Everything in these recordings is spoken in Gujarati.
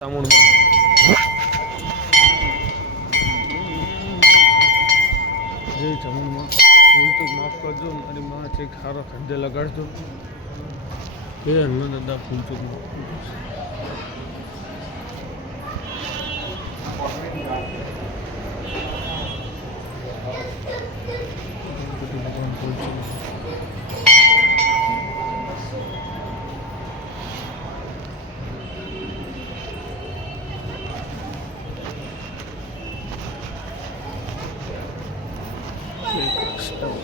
ચામુંડમાં જય ચામુંડમાં ભૂલ તો માફ કરજો, મારી માં છે ખારો લગાડજો. કે દાદા ભૂલ ચૂક માફ કરજો ગણપતિ ભગવાન ભૂલ ચૂક માફ. જય કૃષ્ણ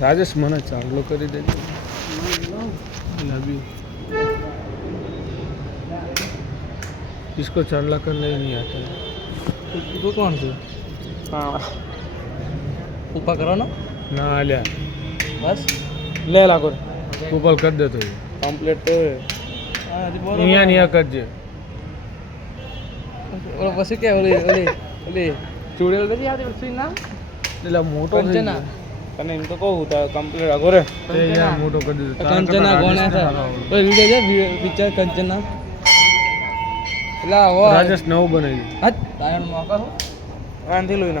રાજેશ મને ચાંગલો કરી દેજો લવ इसको चांगला करने ही नहीं आता है તું કોણ છું ઉપા કરો ને ના આલ્યા બસ લે લાગો ગોપાલ કરી દેતો એ. કમ્પ્લીટ અહીંયા ને અહીંયા કરજે ઓલો પછી કે ઓલી ઓલી ઓલી ચૂડેલ નથી આવતી પછી નામ એટલે મોટો થઈ કંચના ગયો. તને એમ તો કહું તો કમ્પ્લીટ આગો રે. મોટો કરી દીધો. કંચના ગોણા છે. વિડિયો છે પિક્ચર કંચના એટલે હો રાજેશ નવું બનાવ્યું. હા તારણ મોકા આંધી લોઈ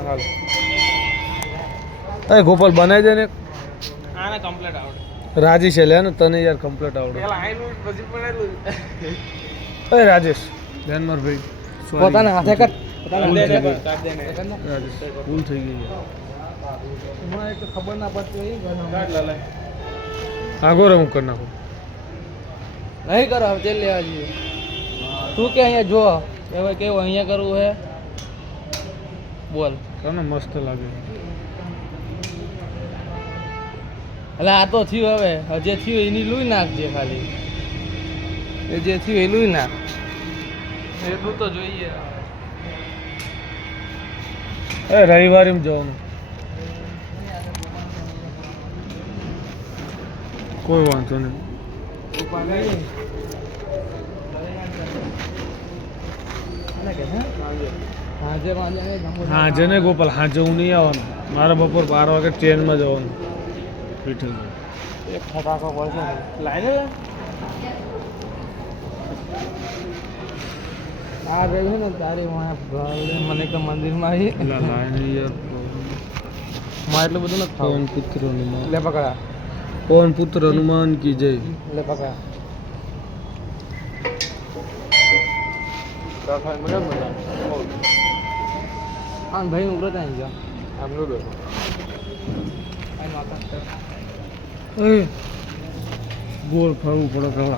અરે ગોપાલ બનાવી દે ને. આને કમ્પ્લીટ આવડે. રાજી છે લે ને તને યાર કમ્પ્લીટ આવડે. પેલા પછી અરે રાજેશ. ધ્યાનમાં ભાઈ પોતાના હાથે કર. પોતાના હાથે કર. કાઢ દે ને. રાજેશ ભૂલ થઈ ગઈ યાર. એમાં એક ખબર ના પડતી હોય આગો રે કરી નાખું. નહીં કરો હવે તેલ લેવા જઈએ. તું કે અહીંયા જો હવે કેવું અહીંયા કરવું હે? બોલ. તને મસ્ત લાગે. એટલે આ તો થયું હવે. જે થયું એની લૂઈ નાખજે ખાલી. એ જે થયું એ લૂઈ નાખ. એટલું તો જોઈએ. એ રવિવારે જવાનું. કોઈ વાંધો નહીં હાજે ને ગોપાલ હાજે હું નહીં આવવાનું. મારે બપોર બાર વાગે ટ્રેનમાં જવાનું. વિઠ્ઠલભાઈ એક ફટાકો પડશે. લાઈને આ રહ્યું છે ને તારી મને કે મંદિરમાં આવી. લા લાઈને યાર. માં એટલું બધું નથી ખાવું. પિત્રો લે પકડા પવન પુત્ર હનુમાન કી જય? ભાઈ ઉભરો ત્યાં ગયો. આમ એ ગોળ ફરવું પડે પેલા